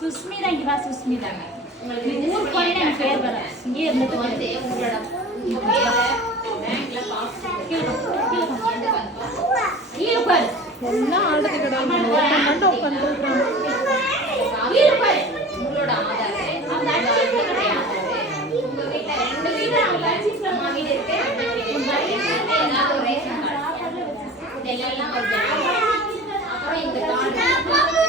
சுஸ்மிதா இங்க வா சுஸ்மிதா ஊர் போறேன்னு எனக்கு பேர் வர இங்கே இருந்துட்டு வந்து உங்களோட பேங்க்ல காசு கீழ பாரு எல்லாம் ஆளுக்கு கடை வந்து உட்கார்ந்துருக்காங்க கீழ பாரு உங்களோட ஆதார் அந்த அட்ரஸ் கிடையாது உங்க வீட்ல ரெண்டு வீட்ல அவங்க அட்ரஸ்ல வீடு இருக்கு ஏதாவது ஒரு ரேஷன் கார்டு இதெல்லாம் ஒரு அப்புறம் இந்த கார்டு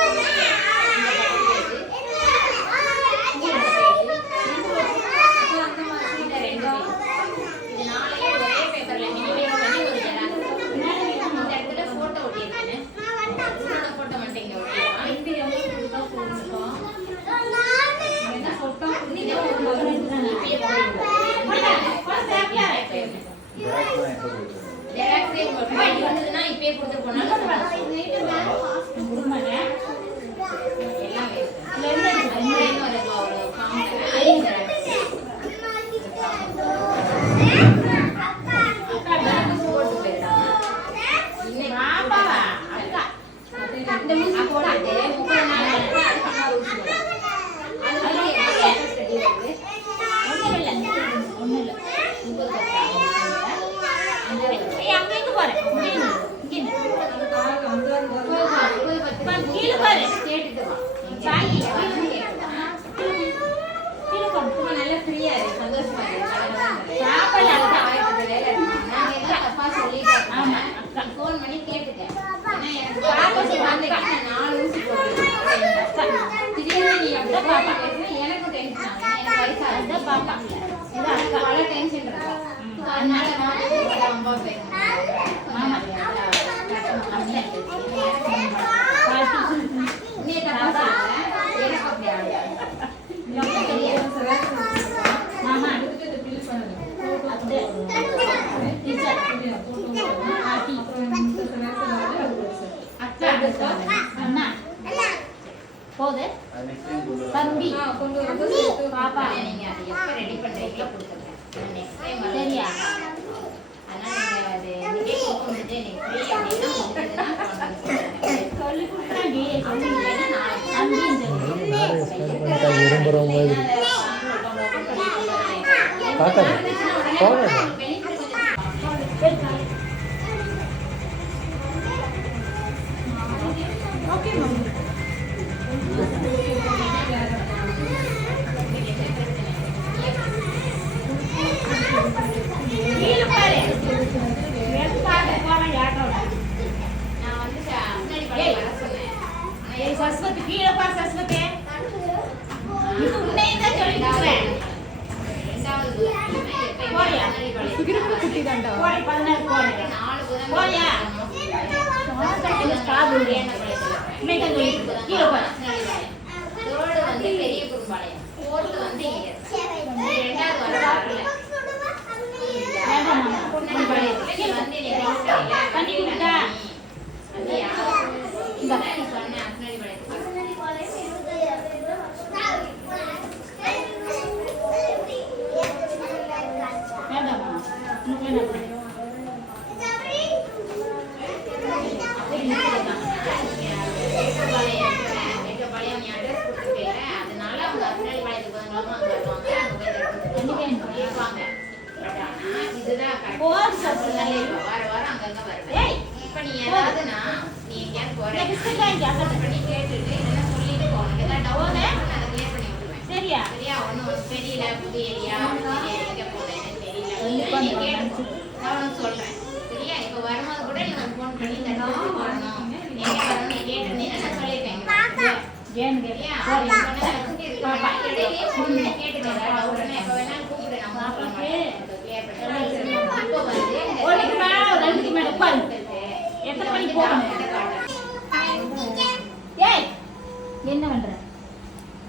என்ன பண்ற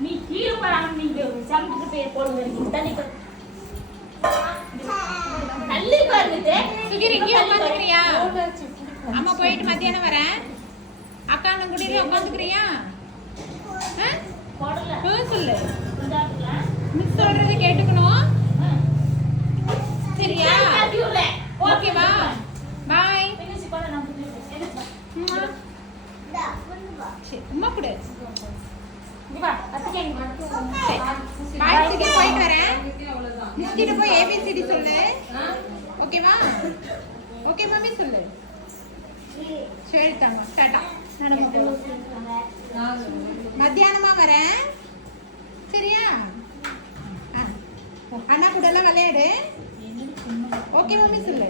நீ கீழ போறாங்க நீங்க சமைச்சிட்டு போய் போடுங்க தண்ணி தள்ளி பாருங்க இங்கே உட்காந்துக்கிறியா? அம்மா போயிட்டு மத்தியானம் வரேன். அக்கானும் கூட்டிட்டு உட்காந்துக்கிறியா? சொல்லு. மிஸ் சொல்றது கேட்டுக்கணும். சரியா? ஓகேவா? பாய். அம்மா கூட பாய் போயிட்டு வரேன். மிஸ்கிட்ட போய் ஏபிசிடி சொல்லு. ஓகேவா? ஓகே மம்மி சொல்லு. சரி தாங்க. டாடா. மத்தியானமா வரேன். சரியா? அண்ணா கூட எல்லாம் விளையாடு. ஓகே மம்மி சொல்லு.